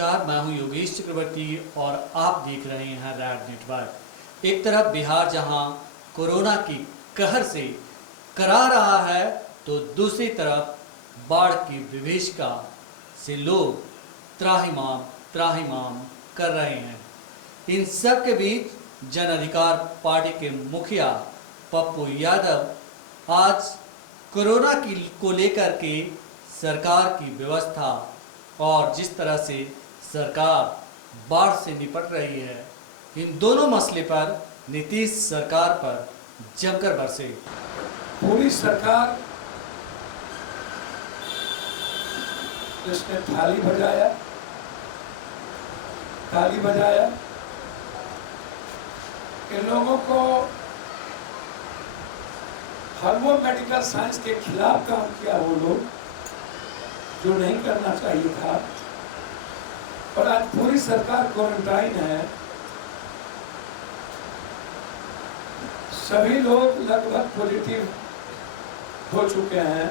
नमस्कार, मैं हूं योगेश चक्रवर्ती और आप देख रहे हैं रैड नेटवर्क। एक तरफ बिहार जहां कोरोना की कहर से करा रहा है, तो दूसरी तरफ बाढ़ की विभीषिका से लोग त्राहिमाम त्राहिमाम कर रहे हैं। इन सब के बीच जन अधिकार पार्टी के मुखिया पप्पू यादव आज कोरोना को लेकर के सरकार की व्यवस्था और जिस तरह से सरकार बाढ़ से निपट रही है, इन दोनों मसले पर नीतीश सरकार पर जमकर बरसे। पूरी सरकार जिसने ताली बजाया इन लोगों को हार्मो मेडिकल साइंस के खिलाफ काम किया, वो लोग जो नहीं करना चाहिए था। और आज पूरी सरकार क्वारंटाइन है। सभी लोग लगभग पॉजिटिव हो चुके हैं।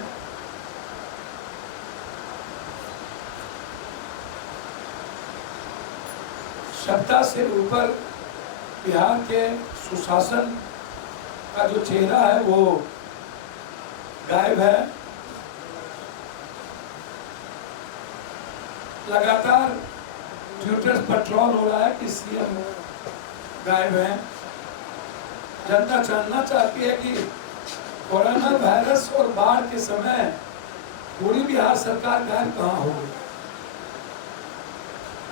सत्ता से ऊपर बिहार के सुशासन का जो चेहरा है वो गायब है। लगातार ट्विटर पर ट्रोल हो रहा है कि सीएम गायब है। जनता जानना चाहती है कि कोरोना वायरस और बाढ़ के समय पूरी बिहार सरकार गायब कहाँ हो गई।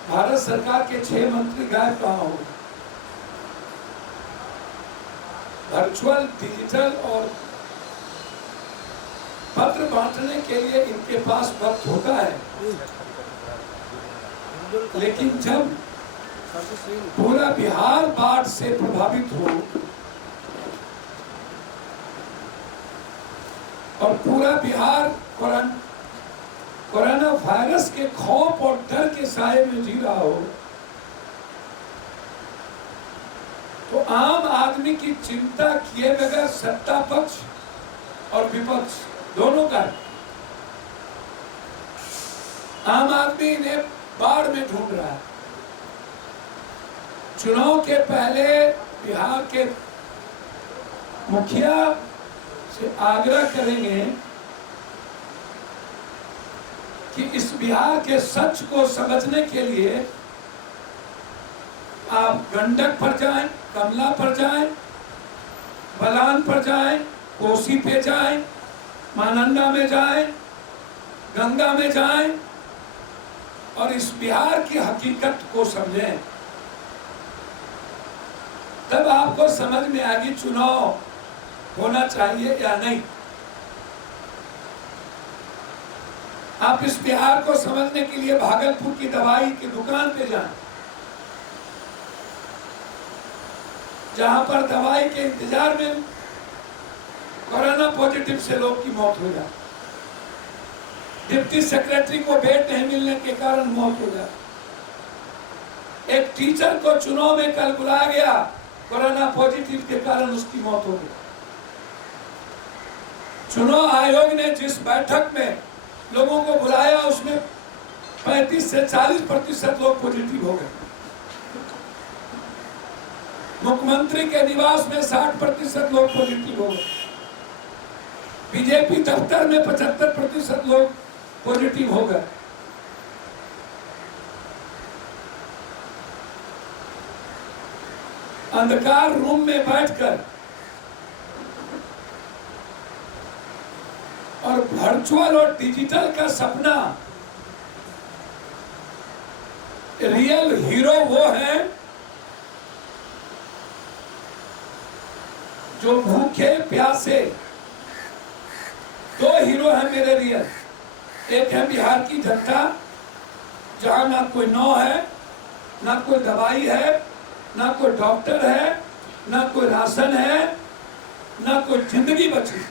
भारत सरकार के 6 मंत्री गायब कहाँ हो गए। वर्चुअल, डिजिटल और पत्र बांटने के लिए इनके पास वक्त होता है, लेकिन जब पूरा बिहार बाढ़ से प्रभावित हो और पूरा बिहार कोरोना वायरस के खौफ और डर के साए में जी रहा हो, तो आम आदमी की चिंता किए बगैर सत्ता पक्ष और विपक्ष दोनों का आम आदमी ने बाढ़ में ढूंढ रहा है। चुनाव के पहले बिहार के मुखिया से आग्रह करेंगे कि इस बिहार के सच को समझने के लिए आप गंडक पर जाएं, कमला पर जाएं, बलान पर जाएं, कोसी पे जाएं, महानंदा में जाएं, गंगा में जाएं और इस बिहार की हकीकत को समझें। तब आपको समझ में आएगी चुनाव होना चाहिए या नहीं। आप इस बिहार को समझने के लिए भागलपुर की दवाई की दुकान पे जाएं, जहां पर दवाई के इंतजार में कोरोना पॉजिटिव से लोग की मौत हो जाए। डिप्टी सेक्रेटरी को बेड नहीं मिलने के कारण मौत हो जाए। एक टीचर को चुनाव में कल बुलाया गया, कोरोना पॉजिटिव के कारण उसकी मौत हो गई। चुनाव आयोग ने जिस बैठक में लोगों को बुलाया, उसमें 35 से 40% लोग पॉजिटिव हो गए। मुख्यमंत्री के निवास में 60% लोग पॉजिटिव हो गए। बीजेपी दफ्तर में 75% लोग पॉजिटिव हो गए। अंधकार रूम में बैठकर और वर्चुअल और डिजिटल का सपना, रियल हीरो वो है जो भूखे प्यासे। 2 हीरो हैं मेरे रियल। एक है बिहार की जनता, जहां ना कोई नौ है, ना कोई दवाई है, ना कोई डॉक्टर है, ना कोई राशन है, ना कोई जिंदगी बची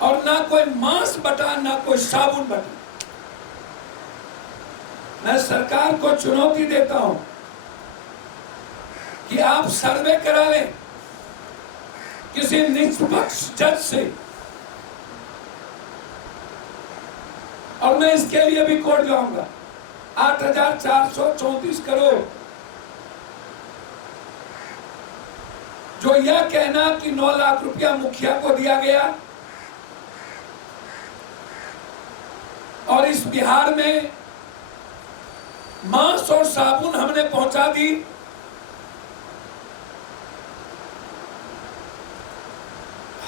और ना कोई मांस बटा, ना कोई साबुन बटा। मैं सरकार को चुनौती देता हूं कि आप सर्वे करा लें किसी निष्पक्ष जज से और और मैं इसके लिए भी कोर्ट जाऊंगा। 8,434 करोड़। जो यह कहना कि 9 लाख रुपया मुखिया को दिया गया और इस बिहार में मांस और साबुन हमने पहुंचा दी,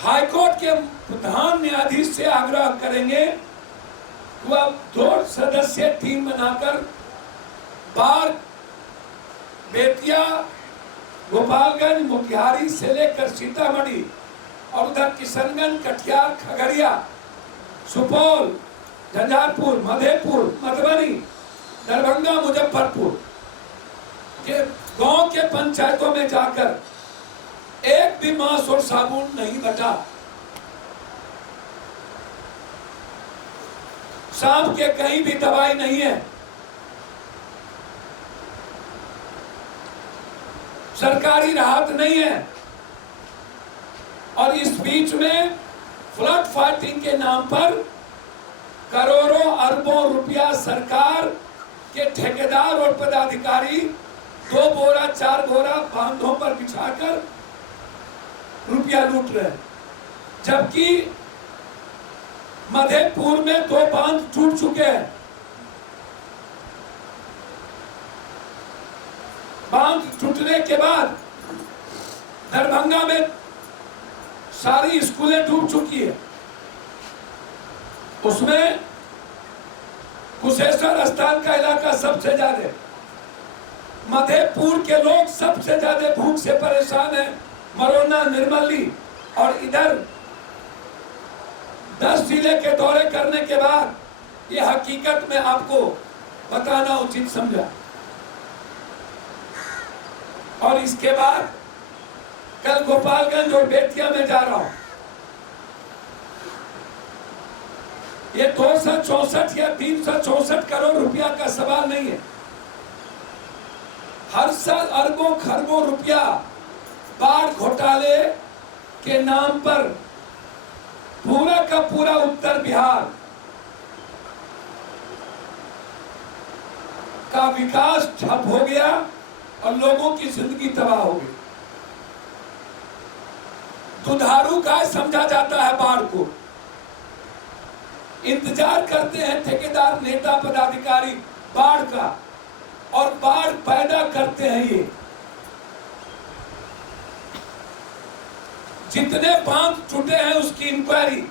हाईकोर्ट के प्रधान न्यायाधीश से आग्रह करेंगे कि वह 2 सदस्यीय टीम बनाकर बाढ़, बेतिया, गोपालगंज, मोतिहारी से लेकर सीतामढ़ी और उधर किशनगंज, कटिहार, खगड़िया, सुपौल, झंझारपुर, मधेपुर, मधुबनी, दरभंगा, मुजफ्फरपुर के गांव के पंचायतों में जाकर एक भी मांस और साबुन नहीं बचा। सांप के कहीं भी दवाई नहीं है। सरकारी राहत नहीं है। और इस बीच में फ्लड फाइटिंग के नाम पर करोड़ों अरबों रुपया सरकार के ठेकेदार और पदाधिकारी 2 बोरा 4 बोरा बांधों पर बिछाकर रुपया लूट रहे हैं। जबकि मधेपुर में 2 बांध टूट चुके हैं। बांध टूटने के बाद दरभंगा में सारी स्कूलें डूब चुकी है। उसमें कुशेश्वर स्थान का इलाका सबसे ज्यादा, मधेपुर के लोग सबसे ज्यादा भूख से परेशान हैं। मरोना, निर्मली और इधर 10 जिले के दौरे करने के बाद ये हकीकत में आपको बताना उचित समझा। और इसके बाद कल गोपालगंज और बेतिया में जा रहा हूं। ये 264 या 364 करोड़ रुपया का सवाल नहीं है। हर साल अरबों खरबों रुपया बाढ़ घोटाले के नाम पर पूरा का पूरा उत्तर बिहार का विकास ठप हो गया और लोगों की जिंदगी तबाह हो गई। दुधारू गाय समझा जाता है बाढ़ को। इंतजार करते हैं ठेकेदार, नेता, पदाधिकारी बाढ़ का, और बाढ़ पैदा करते हैं ये। जितने बांध टूटे हैं उसकी इंक्वायरी,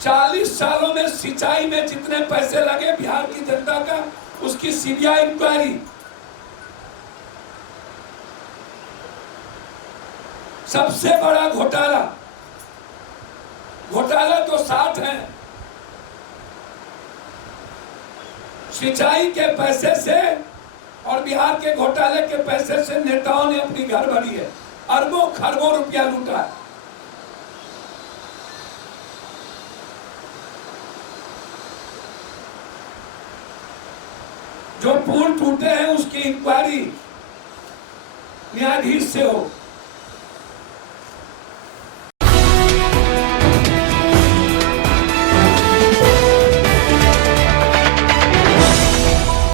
40 सालों में सिंचाई में जितने पैसे लगे बिहार की जनता का, उसकी सीबीआई इंक्वायरी। सबसे बड़ा घोटाला तो 60 है। सिंचाई के पैसे से और बिहार के घोटाले के पैसे से नेताओं ने अपनी घर भरी है। अरबों खरबों रुपया लूटा है। जो पुल टूटे हैं उसकी इंक्वायरी न्यायाधीश से हो।